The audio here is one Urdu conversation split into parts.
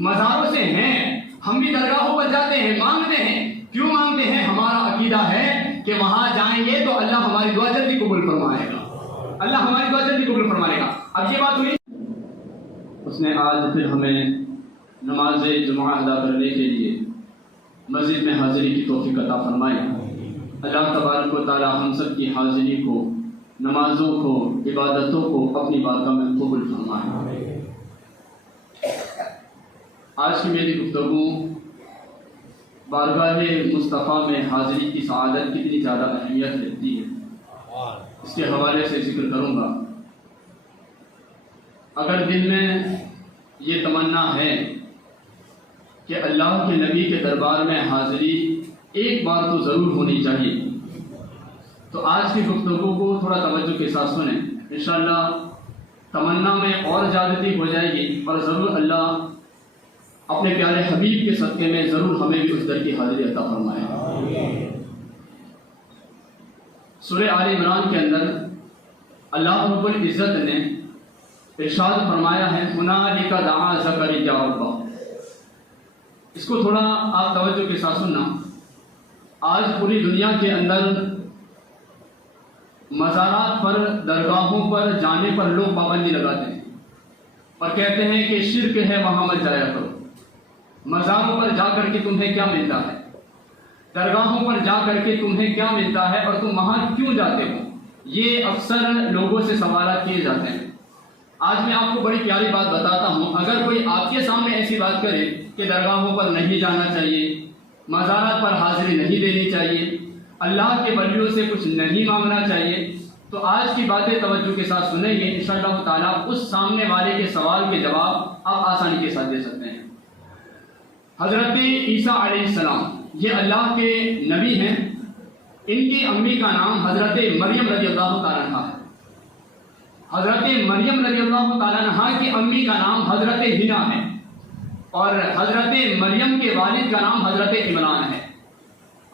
مزاروں سے ہیں، ہم بھی درگاہوں پر جاتے ہیں، مانگتے ہیں۔ کیوں مانگتے ہیں؟ ہمارا عقیدہ ہے کہ وہاں جائیں گے تو اللہ ہماری دعا جلدی قبول فرمائے گا، اللہ ہماری دعا جلدی قبول فرمائے گا۔ اب یہ بات ہوئی، اس نے آج پھر ہمیں نماز جمعہ ادا کرنے کے لیے مسجد میں حاضری کی توفیق عطا فرمائے۔ اللہ تبارک و تعالی ہم سب کی حاضری کو، نمازوں کو، عبادتوں کو اپنی بارگاہ میں قبول فرمائے۔ آج کی میری گفتگو بارگاہ مصطفیٰ میں حاضری کی سعادت کتنی زیادہ اہمیت رکھتی ہے، اس کے حوالے سے ذکر کروں گا۔ اگر دل میں یہ تمنا ہے کہ اللہ کے نبی کے دربار میں حاضری ایک بار تو ضرور ہونی چاہیے، تو آج کی گفتگو کو تھوڑا توجہ کے ساتھ سنیں۔ انشاءاللہ تمنا میں اور زیادتی ہو جائے گی، اور ضرور اللہ اپنے پیارے حبیب کے صدقے میں ضرور ہمیں بھی اس در کی حاضری عطا فرمائے۔ سورہ آل عمران کے اندر اللہ رب العزت نے ارشاد فرمایا ہے، ہنالک دعا زکریا ربہ۔ اس کو تھوڑا آپ توجہ کے ساتھ سننا۔ آج پوری دنیا کے اندر مزارات پر، درگاہوں پر جانے پر لوگ پابندی لگاتے ہیں اور کہتے ہیں کہ شرک ہے، وہاں مت جایا کرو۔ مزاروں پر جا کر کے تمہیں کیا ملتا ہے، درگاہوں پر جا کر کے تمہیں کیا ملتا ہے، اور تم وہاں کیوں جاتے ہو؟ یہ اکثر لوگوں سے سوالات کیے جاتے ہیں۔ آج میں آپ کو بڑی پیاری بات بتاتا ہوں۔ اگر کوئی آپ کے سامنے ایسی بات کرے کہ درگاہوں پر نہیں جانا چاہیے، مزارات پر حاضری نہیں دینی چاہیے، اللہ کے ولیوں سے کچھ نہیں مانگنا چاہیے، تو آج کی باتیں توجہ کے ساتھ سنیں گے، انشاءاللہ تعالیٰ اس سامنے والے کے سوال کے جواب آپ آسانی کے ساتھ دے سکتے ہیں۔ حضرت عیسیٰ علیہ السلام یہ اللہ کے نبی ہیں، ان کی امی کا نام حضرت مریم رضی اللہ تعالیٰ عنہا ہے۔ حضرت مریم رضی اللہ تعالیٰ عنہا کی امی کا نام حضرت حنا ہے، اور حضرت مریم کے والد کا نام حضرت عمران ہے۔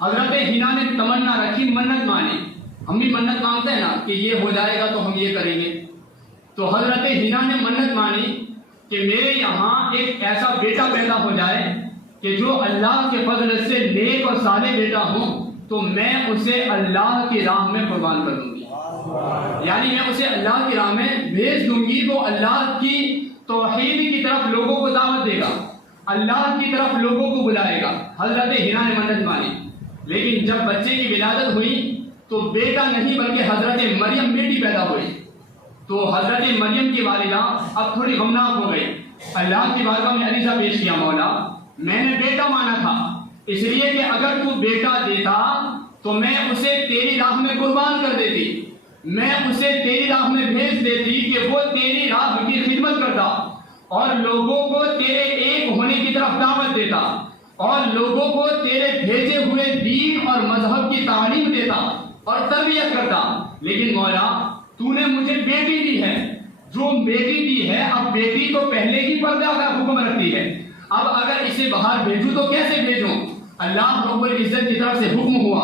حضرت حنا نے تمنا رکھی، منت مانی۔ ہم بھی منت مانگتے ہیں نا کہ یہ ہو جائے گا تو ہم یہ کریں گے، تو حضرت حنا نے منت مانی کہ میرے یہاں ایک ایسا بیٹا پیدا ہو جائے کہ جو اللہ کے فضل سے نیک اور صالح بیٹا ہو، تو میں اسے اللہ کی راہ میں قربان کر دوں گی، یعنی میں اسے اللہ کی راہ میں بھیج دوں گی۔ وہ اللہ کی توحید کی طرف لوگوں کو دعوت دے گا، اللہ کی طرف لوگوں کو بلائے گا۔ حضرت حنا نے منت مانی، لیکن جب بچے کی ولادت ہوئی تو بیٹا نہیں بلکہ حضرت مریم بیٹی پیدا ہوئی، تو حضرت مریم کی والدہ اب تھوڑی غمناک ہو گئی۔ اللہ کی بارگاہ میں عریضہ پیش کیا، مولا میں نے بیٹا مانا تھا، اس لیے کہ اگر تو بیٹا دیتا تو میں اسے تیری راہ میں قربان کر دیتی، میں اسے تیری راہ میں بھیج دیتی کہ وہ تیری راہ کی خدمت کرتا اور لوگوں کو تیرے ایک ہونے کی طرف دعوت دیتا اور لوگوں کو تیرے بھیجے ہوئے دین اور مذہب کی تعلیم دیتا اور تربیت کرتا۔ لیکن مولا تو نے مجھے بیٹی دی ہے، جو بیٹی دی ہے، اب بیٹی تو پہلے ہی پردہ کا حکم رکھتی ہے، اب اگر اسے باہر بھیجوں تو کیسے بھیجوں؟ اللہ رب العزت کی طرف سے حکم ہوا،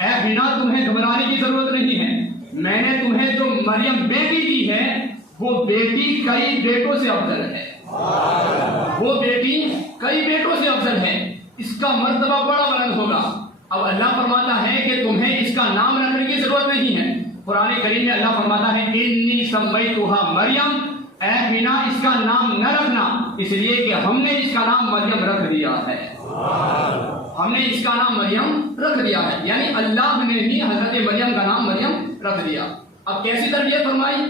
اے حنا تمہیں گھبرانے کی ضرورت نہیں ہے، میں نے تمہیں جو مریم بیٹی دی ہے وہ بیٹی کئی بیٹوں سے افضل ہے، وہ بیٹی کئی بیٹوں سے افضل ہے، اس کا مرتبہ بڑا بلند ہوگا۔ اب اللہ فرماتا ہے کہ تمہیں اس کا نام رکھنے کی ضرورت نہیں ہے۔ قرآن کریم میں اللہ فرماتا ہے انی سمیتھا مریم، اے حنا اس کا نام نہ رکھنا، اس لیے کہ ہم نے اس کا نام مریم رکھ دیا ہے، ہم نے اس کا نام مریم رکھ دیا ہے، یعنی اللہ نے بھی حضرت مریم کا نام مریم رکھ دیا۔ اب کیسی تربیت فرمائی،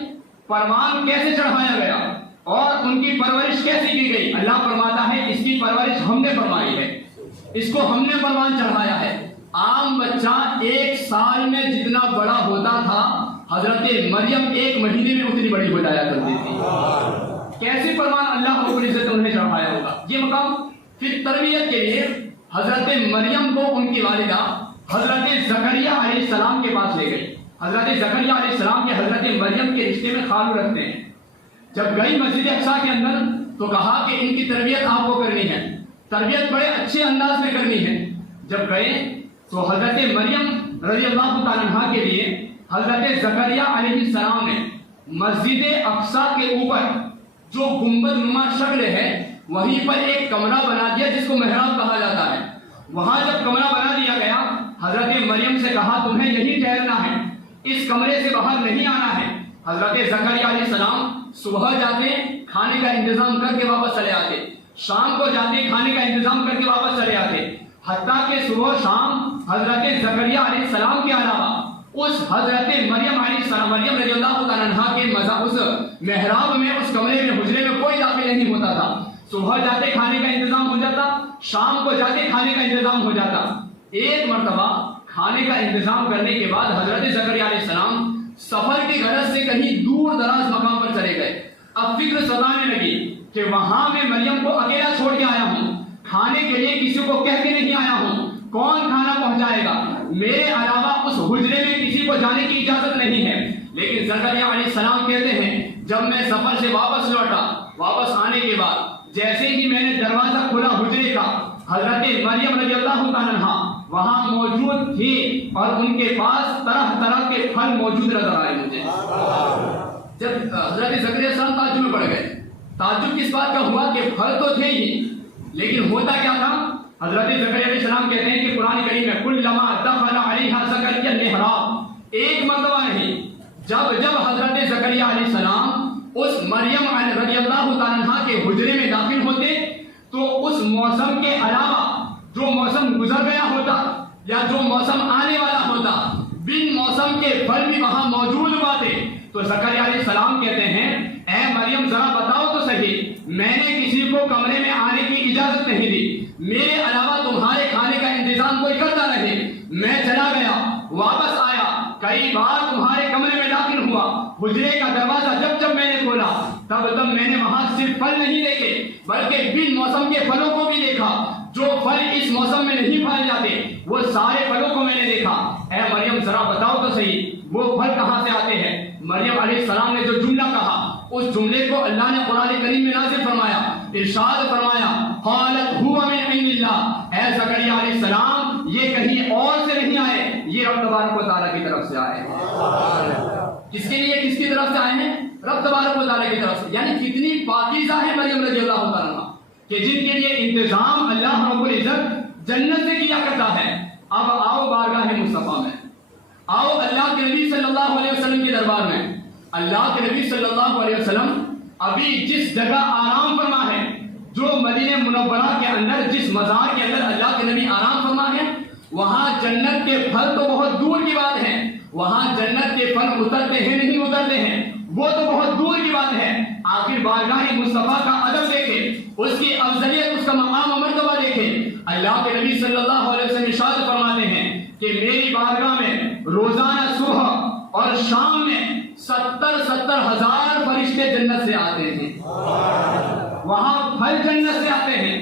پروان کیسے چڑھایا گیا اور ان کی پرورش کیسی کی گئی؟ اللہ فرماتا ہے اس کی پرورش ہم نے فرمائی ہے، اس کو ہم نے پروان چڑھایا ہے۔ عام بچہ ایک سال میں جتنا بڑا ہوتا تھا، حضرت مریم ایک مہینے میں اتنی بڑی ہو جایا کرتی تھی۔ کیسے پروان اللہ رب العزت نے انہیں چڑھایا ہوگا؟ یہ مقام پھر تربیت کے لیے حضرت مریم کو ان کی والدہ حضرت زکریا علیہ السلام کے پاس لے گئی۔ حضرت زکریا علیہ السلام کے حضرت مریم کے رشتے میں خالو رکھتے ہیں۔ جب گئی مسجد اقصیٰ کے اندر تو کہا کہ ان کی تربیت آپ کو کرنی ہے، تربیت بڑے اچھے انداز میں کرنی ہے۔ جب گئے تو حضرت مریم رضی اللہ تعالیٰ عنہ کے لیے حضرت زکریا علیہ السلام نے مسجد اقصیٰ کے اوپر جو گنبد نما شکل ہے وہیں پر ایک کمرہ بنا دیا جس کو محراب کہا جاتا ہے. وہاں جب کمرہ بنا دیا گیا حضرت مریم سے کہا تمہیں یہی ٹھہرنا ہے, اس کمرے سے باہر نہیں آنا ہے. حضرت زکریا علیہ السلام صبح جاتے کھانے کا انتظام کر کے واپس چلے آتے, شام کو جاتے کھانے کا انتظام کر کے واپس چلے آتے. حتیٰ کہ صبح شام حضرت زکریا علیہ السلام کے علاوہ اس حضرت مریم علیہ السلام مریم رضی اللہ تعالیٰ عنہا کے اس محراب میں, اس کمرے میں, حجرے میں کوئی داخل نہیں ہوتا تھا. صبح جاتے کھانے کا انتظام ہو جاتا, شام کو جاتے کھانے کا انتظام ہو جاتا. ایک مرتبہ کھانے کا انتظام کرنے کے بعد حضرت زکریا علیہ السلام سفر کی غرض سے کہیں دور دراز مقام پر چلے گئے. اب فکر ستانے لگی کہ وہاں میں مریم کو اکیلا چھوڑ کے آیا ہوں, کھانے کے لیے کسی کو کہہ کے نہیں آیا ہوں, کون کھانا پہنچائے گا, میرے علاوہ اس حجرے میں کسی کو جانے کی اجازت نہیں ہے. لیکن زکریا علیہ السلام کہتے ہیں جب میں سفر سے واپس لوٹا, واپس آنے کے بعد جیسے ہی میں نے دروازہ کھولا حجرے کا, حضرت مریم رضی اللہ تعالیٰ عنہا وہاں موجود تھی اور ان کے پاس طرح طرح کے پھل موجود نظر آئے مجھے. جب حضرت زکریا السلام تعجب میں پڑ گئے. تعجب کس بات کا ہوا کہ پھل تو تھے ہی, لیکن ہوتا کیا تھا. حضرت زکریا علیہ السلام کہتے ہیں کہ قرآن کریم میں کلما دخل علیہا زکریا المحراب, ایک مرتبہ نہیں, جب جب حضرت زکریا علیہ السلام اس مریم رضی اللہ تعالیٰ عنہا کے حجرے میں داخل ہوتے تو اس موسم کے علاوہ جو موسم گزر گیا ہوتا یا جو موسم آنے والا ہوتا, بن موسم کے پھل بھی وہاں موجود پاتے. تو زکریا علیہ السلام کہتے ہیں اے مریم ذرا بتاؤ تو صحیح, میں نے کسی کو کمرے میں آنے کی اجازت نہیں دی, میرے علاوہ تمہارے کھانے کا انتظام کوئی کرتا رہے. میں چلا گیا, واپس آیا, کئی بار تمہارے کمرے میں داخل ہوا, حجرے کا دروازہ جب جب میں نے کھولا تب تب میں نے وہاں صرف پھل نہیں دیکھے بلکہ بن موسم کے پھلوں کو بھی دیکھا. جو پھل اس موسم میں نہیں پائے جاتے وہ سارے پھلوں کو میں نے دیکھا. اے مریم ذرا بتاؤ تو صحیح وہ پھل کہاں سے آتے ہیں. مریم علیہ السلام نے جو جملہ کہا اس جملے کو اللہ نے قرآن کریم میں نازل فرمایا, ارشاد فرمایا قالت هو من عند اللہ, اے زکریا علیہ السلام یہ کہیں اور سے نہیں آئے, یہ رب تبارک و تعالیٰ کی طرف سے آئے ہیں. کس کے لیے, کس کی طرف سے آئے ہیں, رب تبارک و تعالیٰ کی طرف سے. یعنی کتنی پاکیزہ ہے مریم رضی اللہ تعالیٰ عنہ کہ جن کے لیے انتظام اللہ رب العزت جنت سے کیا کرتا ہے. اب آؤ بارگاہ مصطفیٰ میں, آؤ اللہ کے نبی صلی اللہ علیہ وسلم کے دربار میں. اللہ کے نبی صلی اللہ علیہ وسلم ابھی جس جگہ آرام فرما ہے, جو مدینہ منورہ کے اندر جس مزار کے اندر اللہ کے نبی آرام فرما ہے, وہاں جنت کے پھل تو بہت دور کی بات ہے. وہاں جنت کے پھل اترتے ہیں نہیں اترتے ہیں وہ تو بہت دور کی بات ہے. آخر بارگاہ مصطفیٰ کا ادب دیکھیں, اس کی افضلیت, اس کا مقام و مرتبہ دیکھیں. اللہ کے نبی صلی اللہ علیہ وسلم ارشاد فرماتے ہیں کہ میری بارگاہ میں روزانہ صبح اور شام میں 70,000 فرشتے جنت سے آتے ہیں. وہاں پھل جنت سے آتے ہیں.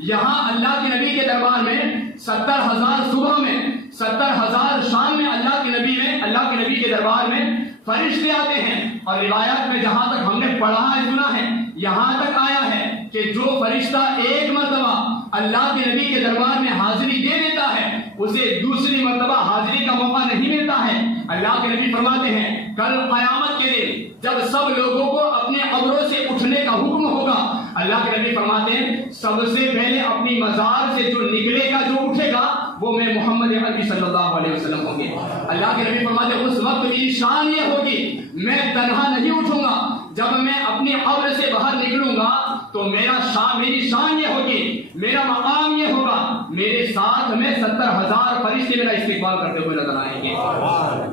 یہاں اللہ کے نبی کے دربار میں 70,000 صبح میں, 70,000 شام میں اللہ کے نبی کے دربار میں فرشتے آتے ہیں. اور روایات میں جہاں تک ہم نے پڑھا ہے سنا ہے, یہاں تک آیا ہے کہ جو فرشتہ ایک مرتبہ اللہ کے نبی کے دربار میں حاضری دے دیتا ہے اسے دوسری مرتبہ حاضری کا موقع نہیں ملتا ہے. اللہ کے نبی فرماتے ہیں کل قیامت کے دن جب سب لوگوں کو اپنے قبروں سے اٹھنے کا حکم ہوگا, اللہ کے نبی فرماتے ہیں سب سے پہلے اپنی مزار سے جو نکلے گا, جو اٹھے گا, وہ میں محمد عربی صلی اللہ علیہ وسلم ہوں گے. اللہ کے نبی فرماتے ہیں اس وقت میری شان یہ ہوگی میں تنہا نہیں اٹھوں گا, جب میں اپنی قبر سے باہر نکلوں گا تو میری شان یہ ہوگی, میرا مقام یہ ہوگا, میرے ساتھ میں 70,000 فرشتے میرا استقبال کرتے ہوئے نظر آئیں گے.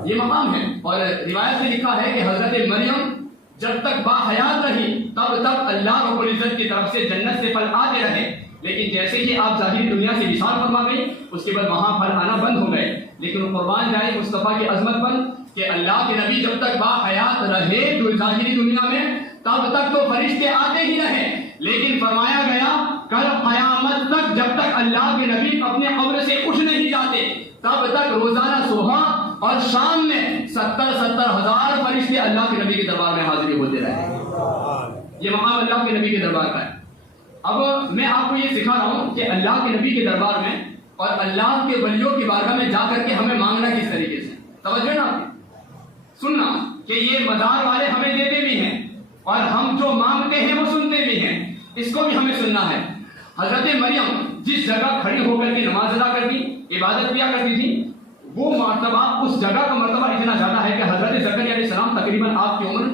یہ مقام ہے. اور روایت میں لکھا ہے کہ حضرت مریم جب تک باحیات رہی تب تک اللہ رب العزت کی طرف سے جنت سے پھل آتے رہے, لیکن جیسے ہی آپ ظاہری دنیا سے وصال فرما گئی اس کے بعد وہاں پھل آنا بند ہو گئے. لیکن قربان جائے مصطفیٰ کی عظمت پر کہ اللہ کے نبی جب تک باحیات رہے ظاہری دنیا میں تب تک تو فرشتے آتے ہی رہے, لیکن فرمایا گیا کل قیامت تک جب تک اللہ کے نبی اپنے قبر سے اٹھ نہیں جاتے تب تک روزانہ صبح اور شام میں 70,000 فرشتے اللہ کے نبی کے دربار میں حاضری ہوتے رہے. یہ مقام اللہ کے نبی کے دربار کا ہے. اب میں آپ کو یہ سکھا رہا ہوں کہ اللہ کے نبی کے دربار میں اور اللہ کے ولیوں کی بارگاہ میں جا کر کے ہمیں مانگنا کس طریقے سے. توجہ نا سننا کہ یہ مزار والے ہمیں دیتے بھی ہیں اور ہم جو مانگتے ہیں وہ سنتے بھی ہیں. اس کو بھی ہمیں سننا ہے۔ حضرت مریم جس جگہ کھڑی ہو کر کے نماز ادا کرتی، عبادت کیا کرتی تھی، وہ مرتبہ، اس جگہ کا مرتبہ اتنا زیادہ ہے کہ حضرت زکریا علیہ السلام تقریباً آپ کی عمر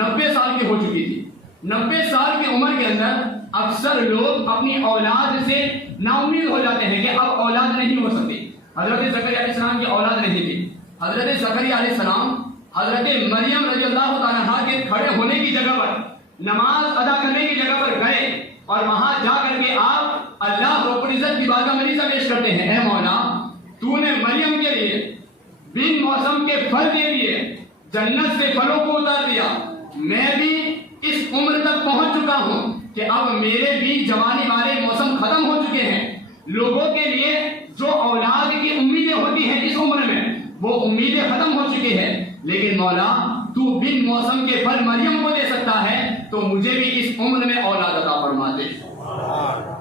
90 سال کی ہو چکی تھی۔ 90 سال کی عمر کے اندر اکثر لوگ اپنی اولاد سے نا امید ہو جاتے ہیں کہ اب اولاد نہیں ہو سکتی۔ حضرت زکریا علیہ السلام کی اولاد نہیں تھی۔ حضرت زکریا علیہ السلام حضرت مریم رضی اللہ تعالیٰ عنہا کے کھڑے ہونے کی جگہ پر، نماز ادا کرنے کی جگہ پر گئے اور وہاں جا کر کے آپ اللہ رب العزت کی بارگاہ میں مریضہ پیش کرتے ہیں، اے مولا تو نے مریم کے لیے بن موسم کے پھل دے دیے، جنت سے پھلوں کو اتار دیا، میں بھی اس عمر تک پہنچ چکا ہوں کہ اب میرے بھی جوانی والے موسم ختم ہو چکے ہیں۔ لوگوں کے لیے جو اولاد کی امیدیں ہوتی ہیں اس عمر میں، وہ امیدیں ختم ہو چکی ہیں، لیکن مولا تو بن موسم کے پھل مریم کو دے سکتا ہے تو مجھے بھی اس عمر میں اولاد عطا فرما دے۔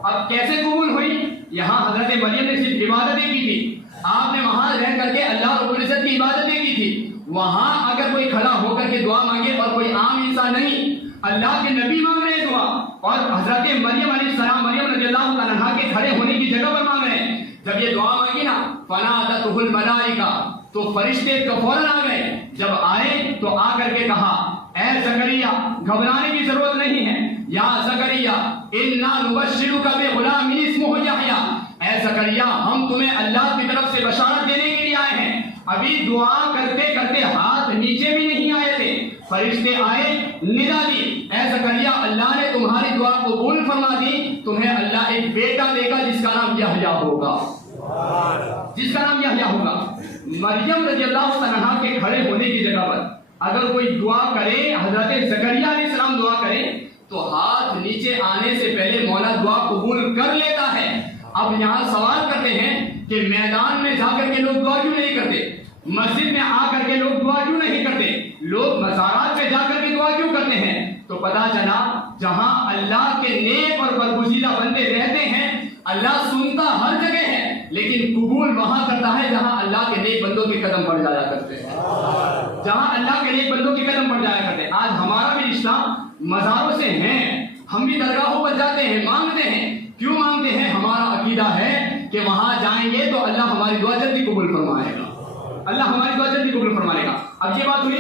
اب کیسے قبول ہوئی؟ یہاں حضرت مریم نے صرف عبادتیں کی تھی، آپ نے وہاں رہ کر کے اللہ رب العزت کی عبادتیں کی تھی۔ وہاں اگر کوئی کھڑا ہو کر کے دعا مانگے اور کوئی عام انسان نہیں، اللہ کے نبی مانگ رہے ہیں دعا، اور حضرت مریم علیہ السلام، مریم رضی اللہ تعالیٰ عنہا کے کھڑے ہونے کی جگہ پر مانگ رہے ہیں۔ جب یہ دعا مانگی نا، فنادتہ الملائکہ، تو فرشتے فوراً آ گئے۔ جب آئے تو آ کر کے کہا، اے زکریا گھبرانے کی ضرورت نہیں ہے، یا زکریا انا نبشرک بغلام اسمہ یحییٰ، اے زکریا ہم تمہیں اللہ کی طرف سے بشارت دینے کے لیے آئے ہیں۔ ابھی دعا کرتے کرتے ہاتھ نیچے بھی نہیں آئے تھے، فرشتے آئے، ندا دی، اے زکریا اللہ نے تمہاری دعا قبول فرما دی، تمہیں اللہ ایک بیٹا دے گا جس کا نام یحییٰ ہوگا، جس کا نام یحییٰ ہوگا۔ مریم رضی اللہ عنہا کے کھڑے ہونے کی جگہ پر اگر کوئی دعا کرے، حضرت زکریا علیہ السلام دعا کرے تو ہاتھ نیچے آنے سے پہلے مولا دعا قبول کر لیتا ہے۔ اب یہاں سوال کرتے ہیں کہ میدان میں جا کر کے لوگ دعا کیوں نہیں کرتے، مسجد میں آ کر کے لوگ دعا کیوں نہیں کرتے، لوگ مزارات پہ جا کر کے دعا کیوں کرتے ہیں؟ تو پتا چلا جہاں اللہ کے نیک اور برگزیدہ بندے رہتے ہیں اللہ سنتا ہر جگہ ہے، لیکن قبول وہاں کرتا ہے جہاں اللہ کے نیک بندوں کے قدم پڑ جایا کرتے ہیں، جہاں اللہ کے نیک بندوں کے قدم پڑ جایا کرتے ہیں۔ آج ہمارا بھی رشتہ مزاروں سے ہے، ہم بھی درگاہوں پر جاتے ہیں، مانگتے ہیں۔ کیوں مانگتے ہیں؟ ہمارا عقیدہ ہے کہ وہاں جائیں گے تو اللہ ہماری دعا جلدی قبول فرمائے گا، اللہ ہماری دعا جلدی قبول فرمائے گا۔ اب یہ بات ہوئی